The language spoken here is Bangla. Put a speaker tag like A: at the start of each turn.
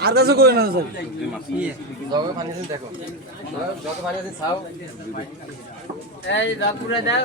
A: আর কাছে করে না স্যার
B: জগে পানি আছে দেখো জগে পানি আছে খাও
C: এই রংপুরে দাও